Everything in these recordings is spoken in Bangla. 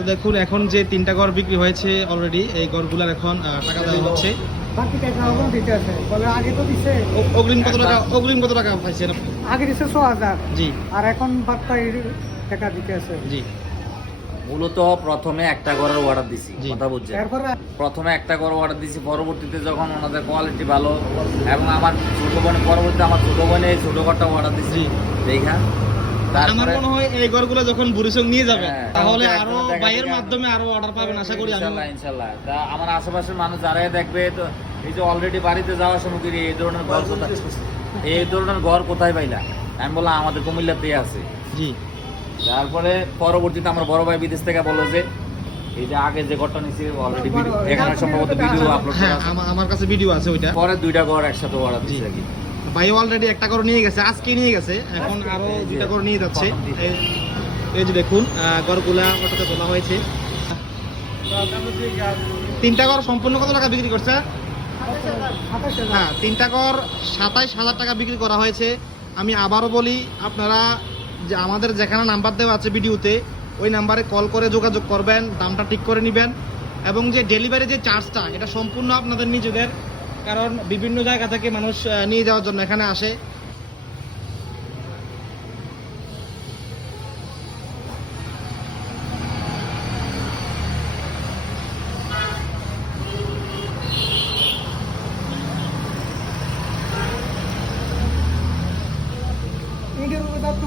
তো দেখুন এখন যে তিনটা ঘর বিক্রি হয়েছে অলরেডি এই ঘরগুলোর এখন টাকা দেওয়া হচ্ছে। বাকি টাকা এখন দিতে আছে। বলে আগে তো দিছে। অগ্রিম কত টাকা অগ্রিম কত টাকা পাইছেন আগে দিছে ছ হাজার। জি। আর এখন বাকি টাকা দিতে আছে। জি। মূলত প্রথমে একটা ঘরের অর্ডার দিছি জি। কথা বুঝছেন প্রথমে একটা ঘর অর্ডার দিছি পরবর্তীতে যখন ওনাদের কোয়ালিটি ভালো এবং আমার ছোট বোনের পরবর্তীতে আমার ছোট বোনে এই ছোট ঘরটা অর্ডার দিছি। দেখা আমার তারপরে মনে হয় এই ঘরগুলো যখন বুড়িসং নিয়ে যাবে হ্যাঁ, তাহলে আরও বাইয়ের মাধ্যমে আরও অর্ডার পাবেন আশা করি আমি ইনশাল্লাহ ইনশাল্লাহ। তা আমার আশেপাশের মানুষ যারাই দেখবে তো এই যে অলরেডি বাড়িতে যাওয়ার সময় এই ধরনের ঘর কোথায়? এই ধরনের ঘর কোথায় পাইলা? আমি বললাম আমাদের কুমিল্লাতে আছে। জি। তারপরে পরবর্তীতে আমার বড় ভাই বিদেশ থেকে বলল যে এই যে আগে যে ঘরটা নিছি অলরেডি এখানে সম্ভবত ভিডিও আপলোড করা হ্যাঁ আছে। আমা- আমার কাছে ভিডিও আছে ওইটা। পরে দুইটা ঘর একসাথে অর্ডার ভাই অলরেডি একটা করে নিয়ে গেছে আজকে নিয়ে গেছে। এখন আরও দুইটা করে নিয়ে যাচ্ছে। এই- যে দেখুন ঘরগুলা অটোতে তোলা হয়েছে। তিনটা ঘর সম্পূর্ণ কত টাকা বিক্রি করছে? হ্যাঁ তিনটা ঘর সাতাইশ হাজার টাকা বিক্রি করা হয়েছে। আমি আবারও বলি, আপনারা যে আমাদের যেখানে নাম্বার দেওয়া আছে ভিডিওতে, ওই নাম্বারে কল করে যোগাযোগ করবেন, দামটা ঠিক করে নেবেন। এবং যে ডেলিভারি যে চার্জটা এটা সম্পূর্ণ আপনাদের নিজেদের। কারণ বিভিন্ন জায়গা থেকে মানুষ নিয়ে যাওয়ার জন্য এখানে আসে।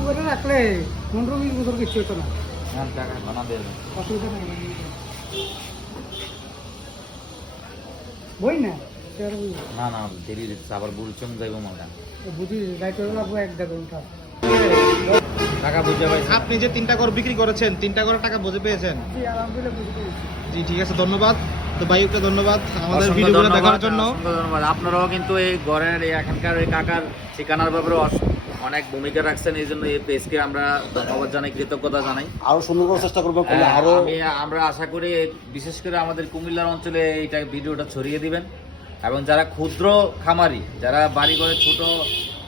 করে রাখলে পনেরো বিশ বছর কিছু হতো না। হ্যাঁ, অসুবিধা নেই। বই না। না না দেরি আবার বুড়িচং যাইব বুঝি যাইতে লাগবো এক দেড় ঘণ্টা। টাকা বুঝে পাইছি। আপনি যে তিনটা ঘর বিক্রি করেছেন তিনটা ঘরের টাকা বুঝে পেয়েছেন? জি আলহামদুলিল্লাহ ঠিক আছে ধন্যবাদ। তো ভাইকে ধন্যবাদ। আমাদের ভিডিওগুলো দেখার জন্য। ধন্যবাদ। আপনারাও কিন্তু এই ঘরের এখানকার এই কাকার ঠিকানার ব্যাপারে অনেক ভূমিকা রাখছেন এই জন্য এই পেজকে আমরা ধন্যবাদ জানাই কৃতজ্ঞতা জানাই। আরও সুন্দর করার চেষ্টা করব হ্যাঁ, আরও আমরা আশা করি বিশেষ করে আমাদের কুমিল্লার অঞ্চলে এইটা ভিডিওটা ছড়িয়ে দিবেন। এবং যারা ক্ষুদ্র খামারি যারা বাড়ি ঘরে ছোট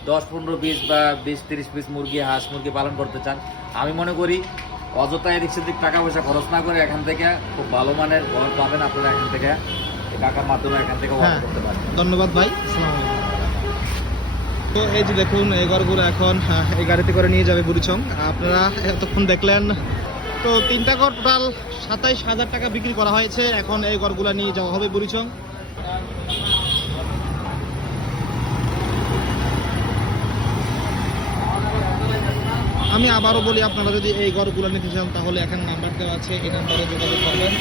দশ পনেরো পিস বা বিশ তিরিশ পিস মুরগি হাঁস মুরগি পালন করতে চান আমি মনে করি অযথা এদিক সেদিক টাকা পয়সা খরচ না করে এখান থেকে খুব ভালো মানের ঘর পাবেন আপনারা এখান থেকে। টাকার মাধ্যমে এখান থেকে হ্যাঁ। অর্ডার করতে পারেন ধন্যবাদ ভাই। তো এই যে দেখুন এই ঘরগুলো এখন এই গাড়িতে করে নিয়ে যাবে বুড়িচং। আপনারা এতক্ষণ দেখলেন তো তিনটা ঘর টোটাল সাতাইশ হাজার টাকা বিক্রি করা হয়েছে। এখন এই ঘরগুলো নিয়ে যাওয়া হবে বুড়িচং। আমি আবারও বলি, আপনারা যদি এই ঘরগুলো নিতে চান, তাহলে এখানে নাম্বার দেওয়া আছে, এই নাম্বারে যোগাযোগ করবেন।